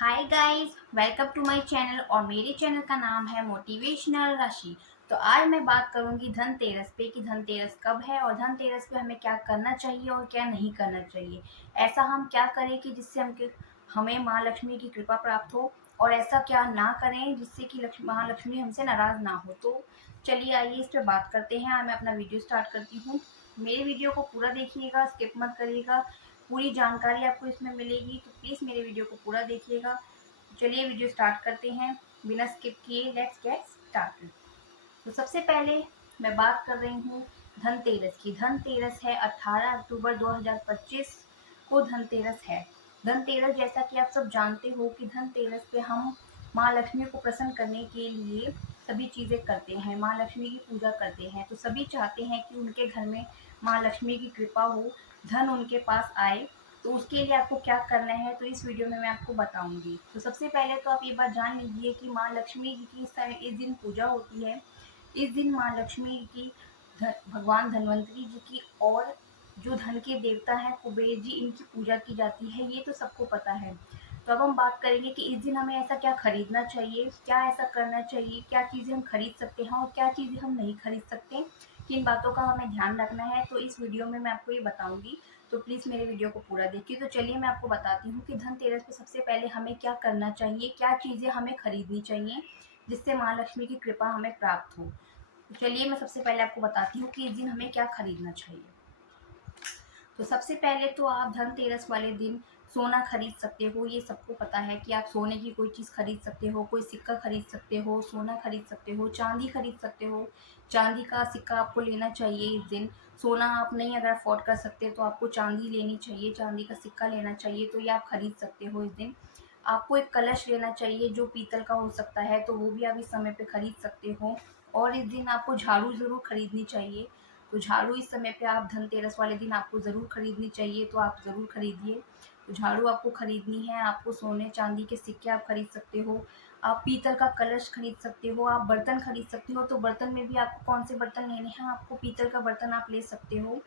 Hi guys, welcome to my channel. और मेरे channel का नाम है मोटिवेशनल राशि। तो आज मैं बात करूंगी धनतेरस पे कि धनतेरस कब है और धनतेरस पे हमें क्या करना चाहिए और क्या नहीं करना चाहिए। ऐसा हम क्या करें कि जिससे हमें माँ लक्ष्मी की कृपा प्राप्त हो, और ऐसा क्या ना करें जिससे कि माँ लक्ष्मी हमसे नाराज ना हो। तो चलिए आइए इस पे बात करते हैं। मैं अपना वीडियो स्टार्ट करती हूँ। मेरे वीडियो को पूरा देखिएगा, स्किप मत करिएगा। पूरी जानकारी आपको इसमें मिलेगी, तो प्लीज़ मेरे वीडियो को पूरा देखिएगा। चलिए वीडियो स्टार्ट करते हैं बिना स्किप किए। Let's get started. तो सबसे पहले मैं बात कर रही हूँ धनतेरस की। धनतेरस है 18 अक्टूबर 2025 को धनतेरस है। धनतेरस, जैसा कि आप सब जानते हो कि धनतेरस पे हम माँ लक्ष्मी को प्रसन्न करने के लिए सभी चीज़ें करते हैं, माँ लक्ष्मी की पूजा करते हैं। तो सभी चाहते हैं कि उनके घर में माँ लक्ष्मी की कृपा हो, धन उनके पास आए। तो उसके लिए आपको क्या करना है, तो इस वीडियो में मैं आपको बताऊंगी। तो सबसे पहले तो आप ये बात जान लीजिए कि माँ लक्ष्मी जी की इस दिन पूजा होती है। इस दिन माँ लक्ष्मी की भगवान धन्वंतरी जी की और जो धन के देवता हैं कुबेर जी, इनकी पूजा की जाती है। ये तो सबको पता है। तो अब हम बात करेंगे कि इस दिन हमें ऐसा क्या खरीदना चाहिए, क्या ऐसा करना चाहिए, क्या चीज़ें हम खरीद सकते हैं और क्या चीज़ें हम नहीं खरीद सकते, किन बातों का हमें ध्यान रखना है। तो इस वीडियो में मैं आपको ये बताऊंगी। तो प्लीज़ मेरे वीडियो को पूरा देखिए। तो चलिए मैं आपको बताती हूँ कि धनतेरस पे सबसे पहले हमें क्या करना चाहिए, क्या चीज़ें हमें खरीदनी चाहिए जिससे माँ लक्ष्मी की कृपा हमें प्राप्त हो। तो चलिए मैं सबसे पहले आपको बताती हूँ कि इस दिन हमें क्या खरीदना चाहिए। तो सबसे पहले तो आप धनतेरस वाले दिन सोना खरीद सकते हो। ये सबको पता है कि आप सोने की कोई चीज़ खरीद सकते हो, कोई सिक्का खरीद सकते हो, सोना खरीद सकते हो, चांदी खरीद सकते हो। चांदी का सिक्का आपको लेना चाहिए इस दिन। सोना आप नहीं अगर अफोर्ड कर सकते तो आपको चांदी लेनी चाहिए, चांदी का सिक्का लेना चाहिए। तो ये आप खरीद सकते हो इस दिन। आपको एक कलश लेना चाहिए जो पीतल का हो सकता है, तो वो भी आप इस समय पे खरीद सकते हो। और इस दिन आपको झाड़ू ज़रूर खरीदनी चाहिए। तो झाड़ू इस समय पे आप धनतेरस वाले दिन आपको ज़रूर खरीदनी चाहिए, तो आप ज़रूर खरीदिए। तो झाड़ू आपको खरीदनी है। आपको सोने चांदी के सिक्के आप खरीद सकते हो। आप पीतल का कलश खरीद सकते हो। आप बर्तन खरीद सकते हो। तो बर्तन में भी आपको कौन से बर्तन लेने हैं, आपको पीतल का बर्तन आप ले सकते हो।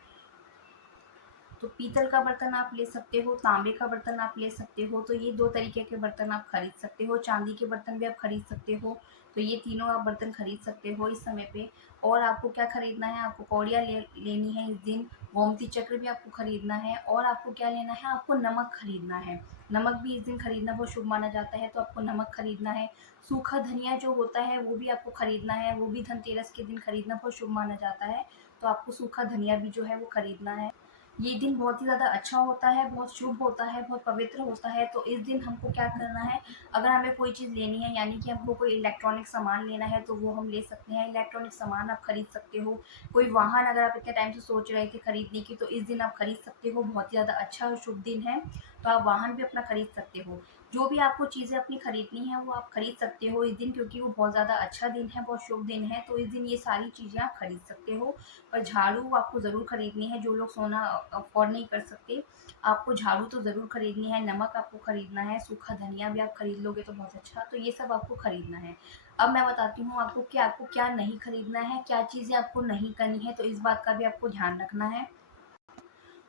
तो पीतल का बर्तन आप ले सकते हो, तांबे का बर्तन आप ले सकते हो। तो ये दो तरीके के बर्तन आप खरीद सकते हो। चांदी के बर्तन भी आप खरीद सकते हो। तो ये तीनों आप बर्तन खरीद सकते हो इस समय पे। और आपको क्या खरीदना है, आपको कौड़ियाँ लेनी है इस दिन। गोमती चक्र भी आपको खरीदना है। और आपको क्या लेना है, आपको नमक खरीदना है। नमक भी इस दिन खरीदना बहुत शुभ माना जाता है, तो आपको नमक खरीदना है। सूखा धनिया जो होता है वो भी आपको खरीदना है, वो भी धनतेरस के दिन खरीदना बहुत शुभ माना जाता है। तो आपको सूखा धनिया भी जो है वो खरीदना है। ये दिन बहुत ही ज़्यादा अच्छा होता है, बहुत शुभ होता है, बहुत पवित्र होता है। तो इस दिन हमको क्या करना है, अगर हमें कोई चीज़ लेनी है, यानी कि हमको कोई इलेक्ट्रॉनिक सामान लेना है, तो वो हम ले सकते हैं। इलेक्ट्रॉनिक सामान आप खरीद सकते हो। कोई वाहन अगर आप इतने टाइम से सोच रहे थे खरीदने की, तो इस दिन आप खरीद सकते हो। बहुत ही ज़्यादा अच्छा और शुभ दिन है। तो आप वाहन भी अपना खरीद सकते हो। जो भी आपको चीज़ें अपनी खरीदनी है वो आप खरीद सकते हो इस दिन, क्योंकि वो बहुत ज़्यादा अच्छा दिन है, बहुत शुभ दिन है। तो इस दिन ये सारी चीज़ें आप खरीद सकते हो। पर झाड़ू आपको ज़रूर खरीदनी है। जो लोग सोना अफ़ोर्ड नहीं कर सकते, आपको झाड़ू तो ज़रूर खरीदनी है। नमक आपको खरीदना है, सूखा धनिया भी आप खरीद लोगे तो बहुत अच्छा। तो ये सब आपको खरीदना है। अब मैं बताती हूँ आपको क्या नहीं खरीदना है, क्या चीज़ें आपको नहीं करनी है। तो इस बात का भी आपको ध्यान रखना है।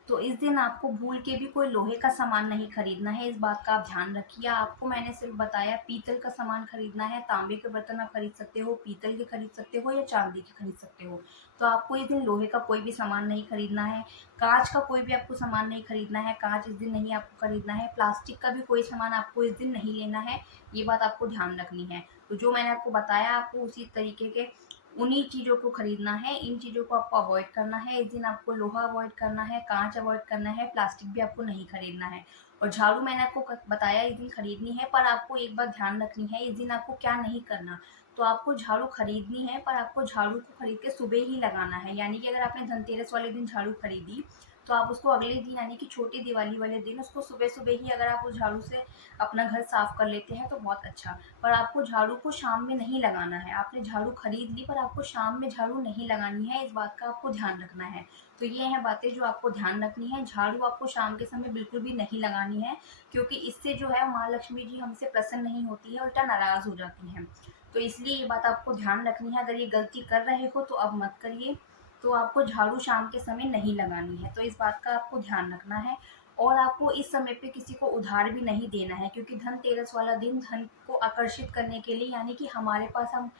तो इस दिन आपको भूल के भी कोई लोहे का सामान नहीं खरीदना है, इस बात का आप ध्यान रखिए। आपको मैंने सिर्फ बताया पीतल का सामान खरीदना है। तांबे के बर्तन आप खरीद सकते हो, पीतल के खरीद सकते हो या चांदी के खरीद सकते हो। तो आपको इस दिन लोहे का कोई भी सामान नहीं खरीदना है। कांच का कोई भी आपको सामान नहीं खरीदना है, कांच इस दिन नहीं आपको खरीदना है। प्लास्टिक का भी कोई सामान आपको इस दिन नहीं लेना है। ये बात आपको ध्यान रखनी है। तो जो मैंने आपको बताया, आपको उसी तरीके के उन्हीं चीज़ों को खरीदना है। इन चीज़ों को आपको अवॉइड करना है। इस दिन आपको लोहा अवॉइड करना है, कांच अवॉइड करना है, प्लास्टिक भी आपको नहीं खरीदना है। और झाड़ू मैंने आपको बताया इस दिन खरीदनी है, पर आपको एक बात ध्यान रखनी है, इस दिन आपको क्या नहीं करना। तो आपको झाड़ू खरीदनी है, पर आपको झाड़ू को खरीद के सुबह ही लगाना है। यानी कि अगर आपने धनतेरस वाले दिन झाड़ू खरीदी, तो आप उसको अगले दिन यानी कि छोटी दिवाली वाले दिन उसको सुबह सुबह ही अगर आप उस झाड़ू से अपना घर साफ कर लेते हैं तो बहुत अच्छा। पर आपको झाड़ू को शाम में नहीं लगाना है। आपने झाड़ू खरीद ली, पर आपको शाम में झाड़ू नहीं लगानी है, इस बात का आपको ध्यान रखना है। तो ये हैं बातें जो आपको ध्यान रखनी है। झाड़ू आपको शाम के समय बिल्कुल भी नहीं लगानी है, क्योंकि इससे जो है माँ लक्ष्मी जी हमसे प्रसन्न नहीं होती है, उल्टा नाराज हो जाती हैं। तो इसलिए ये बात आपको ध्यान रखनी है। अगर ये गलती कर रहे हो तो अब मत करिए। तो आपको झाड़ू शाम के समय नहीं लगानी है, तो इस बात का आपको ध्यान रखना है। और आपको इस समय पे किसी को उधार भी नहीं देना है, क्योंकि धनतेरस वाला दिन धन को आकर्षित करने के लिए, यानी कि हमारे पास हम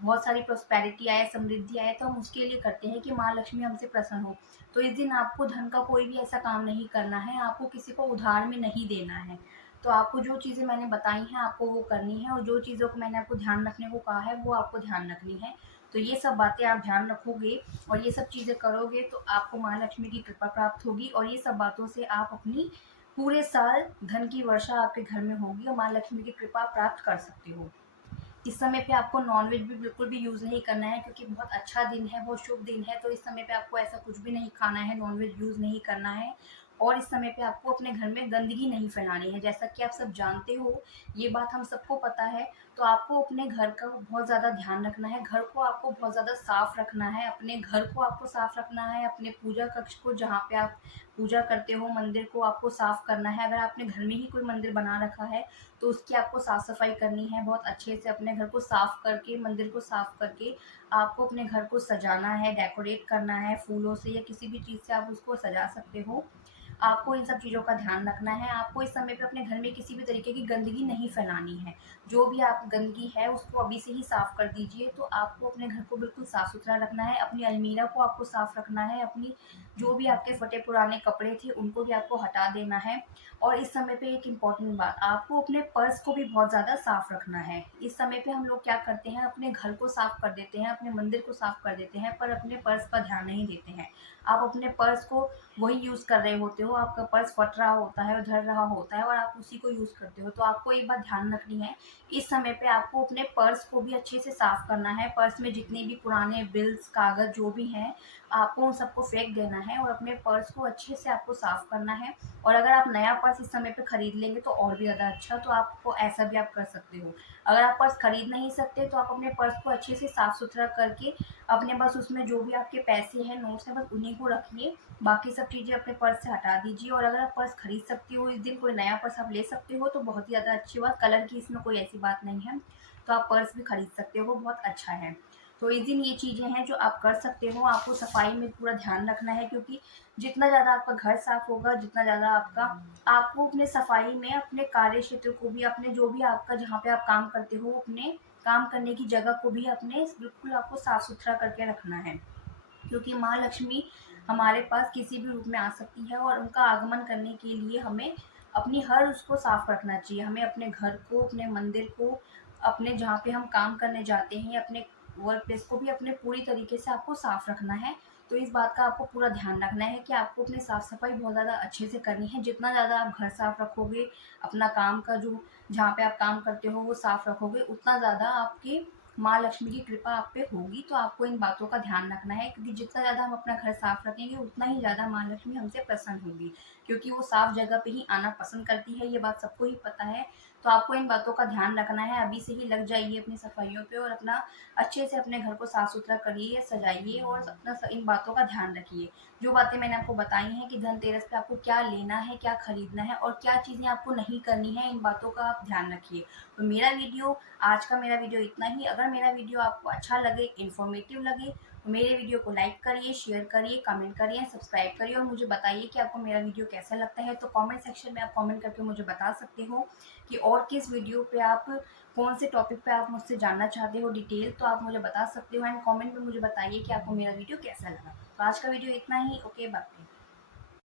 बहुत सारी प्रोस्पेरिटी आए, समृद्धि आए, तो हम उसके लिए करते हैं कि माँ लक्ष्मी हमसे प्रसन्न हो। तो इस दिन आपको धन का कोई भी ऐसा काम नहीं करना है, आपको किसी को उधार में नहीं देना है। तो आपको जो चीज़ें मैंने बताई हैं आपको वो करनी है, और जो चीज़ों को मैंने आपको ध्यान रखने को कहा है वो आपको ध्यान रखनी है। तो ये सब बातें आप ध्यान रखोगे और ये सब चीज़ें करोगे तो आपको माँ लक्ष्मी की कृपा प्राप्त होगी, और ये सब बातों से आप अपनी पूरे साल धन की वर्षा आपके घर में होगी और माँ लक्ष्मी की कृपा प्राप्त कर सकते हो। इस समय पे आपको नॉनवेज भी बिल्कुल भी यूज़ नहीं करना है, क्योंकि बहुत अच्छा दिन है, बहुत शुभ दिन है। तो इस समय पे आपको ऐसा कुछ भी नहीं खाना है, नॉनवेज यूज़ नहीं करना है, और इस समय पे आपको अपने घर में गंदगी नहीं फैलानी है। जैसा कि आप सब जानते हो, ये बात हम सबको पता है। तो आपको अपने घर का बहुत ज़्यादा ध्यान रखना है, घर को आपको बहुत ज़्यादा साफ रखना है, अपने घर को आपको साफ रखना है, अपने पूजा कक्ष को जहाँ पे आप पूजा करते हो, मंदिर को आपको साफ करना है। अगर आपने घर में ही कोई मंदिर बना रखा है तो उसकी आपको साफ सफाई करनी है, बहुत अच्छे से अपने घर को साफ करके, मंदिर को साफ करके आपको अपने घर को सजाना है, डेकोरेट करना है फूलों से या किसी भी चीज़ से आप उसको सजा सकते हो। आपको इन सब चीज़ों का ध्यान रखना है। आपको इस समय पे अपने घर में किसी भी तरीके की गंदगी नहीं फैलानी है। जो भी आप गंदगी है उसको अभी से ही साफ़ कर दीजिए। तो आपको अपने घर को बिल्कुल साफ़-सुथरा रखना है, अपनी अलमीरा को आपको साफ़ रखना है, अपनी जो भी आपके फटे पुराने कपड़े थे उनको भी आपको हटा देना है। और इस समय पे एक इम्पॉर्टेंट बात, आपको अपने पर्स को भी बहुत ज़्यादा साफ़ रखना है। इस समय पे हम लोग क्या करते हैं, अपने घर को साफ़ कर देते हैं, अपने मंदिर को साफ़ कर देते हैं, पर अपने पर्स पर ध्यान नहीं देते हैं। आप अपने पर्स को वही यूज़ कर रहे होते हो, आपका पर्स फट रहा होता है, उधर रहा होता है और आप उसी को यूज़ करते हो। तो आपको एक बात ध्यान रखनी है, इस समय पे आपको अपने पर्स को भी अच्छे से साफ़ करना है। पर्स में जितने भी पुराने बिल्स, कागज़ जो भी हैं, आपको उन सबको फेंक देना है और अपने पर्स को अच्छे से आपको साफ़ करना है। और अगर आप नया पर्स इस समय पे खरीद लेंगे तो और भी ज़्यादा अच्छा, तो आपको ऐसा भी आप कर सकते हो। अगर आप पर्स खरीद नहीं सकते तो आप अपने पर्स को अच्छे से साफ़-सुथरा करके अपने बस उसमें जो भी आपके पैसे हैं, नोट्स हैं, बस उन्हीं को रखिए। बाकी सब चीज़ें अपने पर्स से हटा दीजिए। और अगर आप पर्स खरीद सकती हो इस दिन, कोई नया पर्स आप ले सकते हो तो बहुत ही ज़्यादा अच्छी बात, कलर की इसमें कोई ऐसी बात नहीं है। तो आप पर्स भी खरीद सकते हो, वो बहुत अच्छा है। तो इस दिन ये चीज़ें हैं जो आप कर सकते हो। आपको सफाई में पूरा ध्यान रखना है, क्योंकि जितना ज़्यादा आपका घर साफ होगा, जितना ज़्यादा आपका, आपको अपने सफाई में अपने कार्य क्षेत्र को भी, अपने जो भी आपका जहाँ पे आप काम करते हो, अपने काम करने की जगह को भी अपने बिल्कुल आपको साफ सुथरा करके रखना है। क्योंकि माँ लक्ष्मी हमारे पास किसी भी रूप में आ सकती है, और उनका आगमन करने के लिए हमें अपनी हर उसको साफ रखना चाहिए। हमें अपने घर को, अपने मंदिर को, अपने जहाँ पे हम काम करने जाते हैं, अपने वर्क प्लेस को भी अपने पूरी तरीके से आपको साफ रखना है। तो इस बात का आपको पूरा ध्यान रखना है कि आपको अपनी साफ सफाई बहुत ज़्यादा अच्छे से करनी है। जितना ज़्यादा आप घर साफ रखोगे, अपना काम का जो, जहाँ पे आप काम करते हो वो साफ रखोगे, उतना ज़्यादा आपकी माँ लक्ष्मी की कृपा आप पे होगी। तो आपको इन बातों का ध्यान रखना है, क्योंकि जितना ज़्यादा हम अपना घर साफ रखेंगे उतना ही ज़्यादा माँ लक्ष्मी हमसे प्रसन्न होगी, क्योंकि वो साफ जगह पे ही आना पसंद करती है, ये बात सबको ही पता है। तो आपको इन बातों का ध्यान रखना है, अभी से ही लग जाइए अपनी सफाइयों पे और अपना अच्छे से अपने घर को साफ सुथरा करिए, सजाइए और अपना इन बातों का ध्यान रखिए। जो बातें मैंने आपको बताई हैं कि धनतेरस पे आपको क्या लेना है, क्या खरीदना है और क्या चीज़ें आपको नहीं करनी है, इन बातों का आप ध्यान रखिए। तो आज का मेरा वीडियो इतना ही। अगर मेरा वीडियो आपको अच्छा लगे, इन्फॉर्मेटिव लगे, तो मेरे वीडियो को लाइक करिए, शेयर करिए, कमेंट करिए, सब्सक्राइब करिए, और मुझे बताइए कि आपको मेरा वीडियो कैसा लगता है। तो कमेंट सेक्शन में आप कमेंट करके मुझे बता सकते हो कि और किस वीडियो पे आप, कौन से टॉपिक पे आप मुझसे जानना चाहते हो डिटेल, तो आप मुझे बता सकते हो। एंड कमेंट में मुझे बताइए कि आपको मेरा वीडियो कैसा लगा। तो आज का वीडियो इतना ही। Okay, bye.